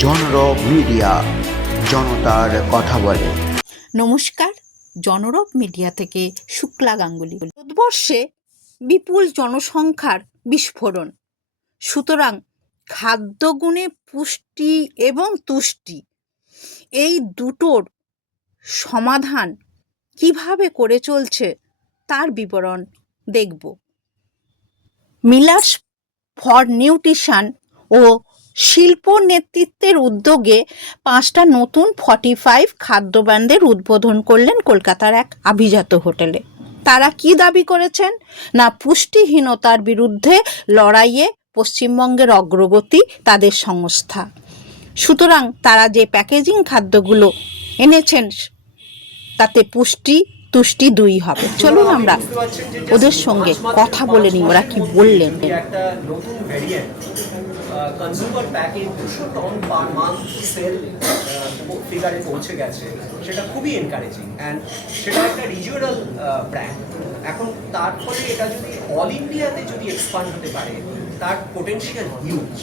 জনরব media, জনতার কথা বলে। নমস্কার, জনরব মিডিয়া থেকে শুক্লা গাঙ্গুলি। ভারতবর্ষে বিপুল জনসংখ্যার বিস্ফোরণ। সুতরাং খাদ্যগুণে পুষ্টি এবং তুষ্টি, এই দুটোর সমাধান কীভাবে করে চলছে তার বিবরণ দেখব। মিলার্স ফর নিউট্রিশন ও শিল্প নেতৃত্বের উদ্যোগে পাঁচটা নতুন ফর্টি ফাইভ খাদ্যব্যান্ডের উদ্বোধন করলেন কলকাতার এক আভিজাত হোটেলে। তারা কি দাবি করেছেন? না পুষ্টিহীনতার বিরুদ্ধে লড়াইয়ে পশ্চিমবঙ্গের অগ্রগতি তাদের সংস্থা। সুতরাং তারা যে প্যাকেজিং খাদ্যগুলো এনেছেন, তাতে পুষ্টি, তুষ্টি দুই হবে। চলুন আমরা ওদের সঙ্গে কথা বলে নিই, ওরা কি বললেন। একটা নতুন কনজিউমার প্যাকে দুশো টন পার মান্থ সেল ফিগারে পৌঁছে গেছে। সেটা খুবই এনকারেজিং অ্যান্ড সেটা একটা রিজিওনাল ব্র্যান্ড এখন তার ফলে এটা যদি অল ইন্ডিয়াতে যদি এক্সপান্ড হতে পারে, তার পোটেনশিয়াল হিউজ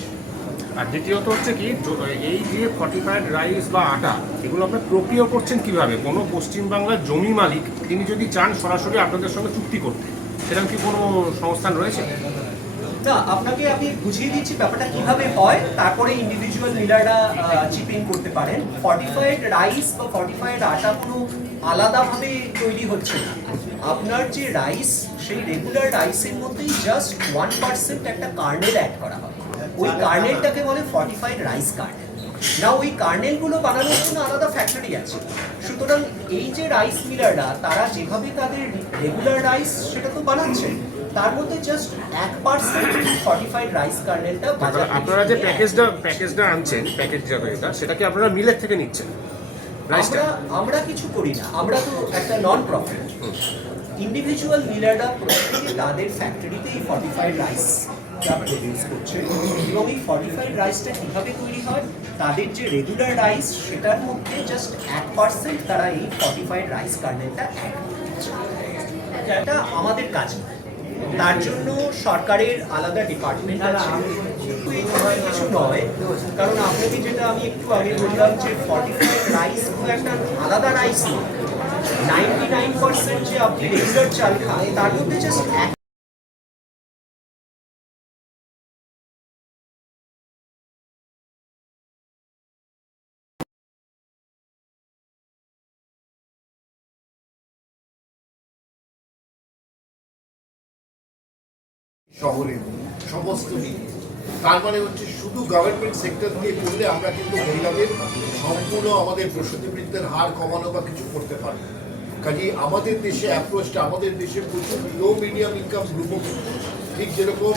আর দ্বিতীয়ত হচ্ছে কি এই যে ফর্টিফাইড রাইস বা আটা, এগুলো আপনি প্রক্রিয়া করছেন কীভাবে? কোনো পশ্চিমবাংলার জমি মালিক, তিনি যদি চান সরাসরি আপনাদের সঙ্গে চুক্তি করতে, সেরকম কি কোনো সংস্থান রয়েছে? না আপনাকে আমি বুঝিয়ে দিচ্ছি ব্যাপারটা কীভাবে হয়। তারপরে ইন্ডিভিজুয়াল মিলাররা চিপ ইন করতে পারেন। ফর্টিফাইড রাইস বা ফর্টিফাইড আটা কোনো আলাদাভাবে তৈরি হচ্ছে আপনার যে রাইস সেই রেগুলার রাইসের মধ্যেই জাস্ট ওয়ান পার্সেন্ট একটা কার্নেল অ্যাড করা হয় ওই কার্নেলটাকে বলে ফর্টিফাইড রাইস কার্নেল না ওই কার্নেলগুলো বানানোর জন্য আলাদা ফ্যাক্টরি আছে। সুতরাং এই যে রাইস মিলাররা তারা যেভাবে তাদের রেগুলার রাইস সেটা তো বানাচ্ছে। তার মধ্যে জাস্ট এক পার্সেন্ট ফর্টিফাইড রাইস কার্নেলটা বাজার আপনারা যে প্যাকেজটা প্যাকেজটা আনছেন প্যাকেজ যাবে এটা সেটাকে আপনারা মিলের থেকে নিচ্ছেন রাইসটা আমরা আমরা কিছু করি না। আমরা তো একটা নন প্রফিট ইন্ডিভিজুয়াল মিলাররা প্রত্যেকে তাদের ফ্যাক্টরিতে এই ফর্টিফাইড রাইস প্রডিউস করছে। এবং এই ফর্টিফাইড রাইসটা কীভাবে তৈরি হয়? তাদের যে রেগুলার রাইস সেটার মধ্যে জাস্ট এক পার্সেন্ট তারা এই ফর্টিফাইড রাইস কার্নেলটা অ্যাড করছে। এটা আমাদের কাজ নয়। তার জন্য সরকারের আলাদা ডিপার্টমেন্ট আছে কিছু নয়। কারণ আপনাকে যেটা আমি একটু আগে বললাম যে ফর্টিফাইড রাইস খুব একটা আলাদা রাইস নয়। নাইনটি নাইন পার্সেন্ট যে আপনি রেগুলার চাল খান, তার মধ্যে জাস্ট এক শহরে। সমস্ত দিকে তার মানে হচ্ছে শুধু গভর্নমেন্ট সেক্টর দিয়ে করলে আমরা কিন্তু মহিলাদের সম্পূর্ণ আমাদের প্রসূতিবৃত্তের হার কমানো বা কিছু করতে পারব। কাজে আমাদের দেশে অ্যাপ্রোচটা আমাদের দেশে প্রচুর লো মিডিয়াম ইনকাম গ্রুপও ঠিক যেরকম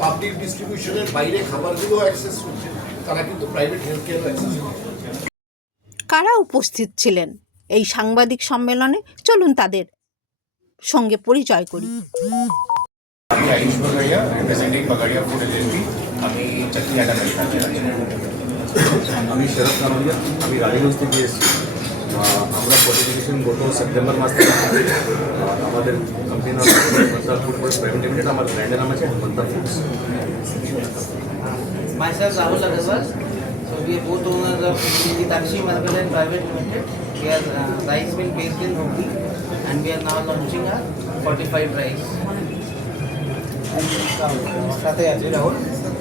পাবলিক ডিস্ট্রিবিউশনের বাইরে খাবারগুলো অ্যাক্সেস করছে, তারা কিন্তু প্রাইভেট হেলথ কেয়ারও অ্যাক্সেস কারা উপস্থিত ছিলেন এই সাংবাদিক সম্মেলনে? চলুন তাদের সঙ্গে পরিচয় করি। আমি Ayush Bagaria representing Bagaria food agency আমি চাকরিয়াটা মেশিনাতে আছি আমি শরৎ কানোরিয়া আমি রানীগঞ্জ থেকে এসেছি আহ, আমরা ফর্টিফিকেশন গত সেপ্টেম্বর মাস থেকে করছি। আর আমাদের কোম্পানির নাম Manta food product private limited আমার ব্র্যান্ডের নাম আছে Manta foods Myself Rahul Agarwal. So we are both owners of Hitakshi Margaret Private Limited. We are uh, rice mill based in Hooghly and we are now launching our fortified rice. সাথে আছে, রাহুল।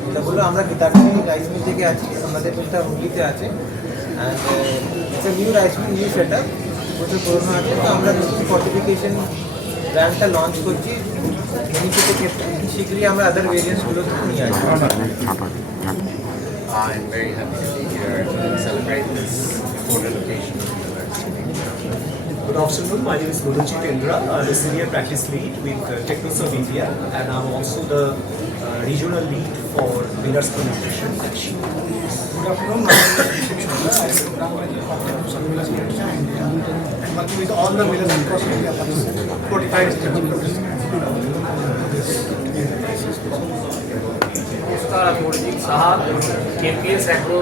এটা বলল, আমরা গীতাক্ষী rice mill থেকে আছি, আমাদের মিলটা হুগলিতে আছে। And it's new rice mill new set up প্রচুর পুরোনো আছে। তো আমরা নতুন ফর্টিফিকেশন ব্র্যান্ডটা লঞ্চ করছি। বেনিফিটের ক্ষেত্রে শীঘ্রই আমরা আদার ভেরিয়েন্টসগুলো নিয়ে আসব। I'm very happy to be here to celebrate this important occasion. Good afternoon. My name is Guru Jitendra, uh, the senior practice lead with uh, Technoserve India, and I'm also the uh, regional lead for Winners for Nutrition. Good afternoon. My name is Abhishek Shukla. I am the program manager and working with all the millers across India for this 45 states. নমস্কার আমি Arijit Saha KPS agro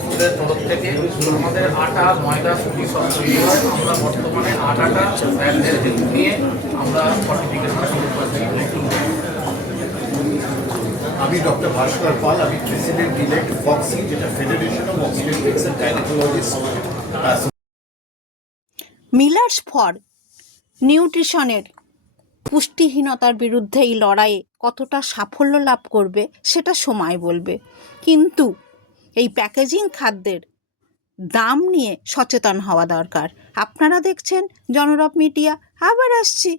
ফুডের তরফ থেকে। আমাদের আটা ময়দা সুজি সব তৈরি হয়। আমরা বর্তমানে আটাটা ব্র্যান্ডের হেল্প নিয়ে আমরা ফর্টিফিকেশন শুরু করছি। আমি ডক্টর ভাস্কর পাল আমি প্রেসিডেন্ট ইলেক্ট ফক্সি যেটা federation of obstetrics and gynaecologist millers for নিউট্রিশনের পুষ্টিহীনতার বিরুদ্ধে এই লড়াইয়ে কতটা সাফল্য লাভ করবে, সেটা সময় বলবে। কিন্তু এই প্যাকেজিং খাদ্যের দাম নিয়ে সচেতন হওয়া দরকার। আপনারা দেখছেন জনরব মিডিয়া, আবার আসছি।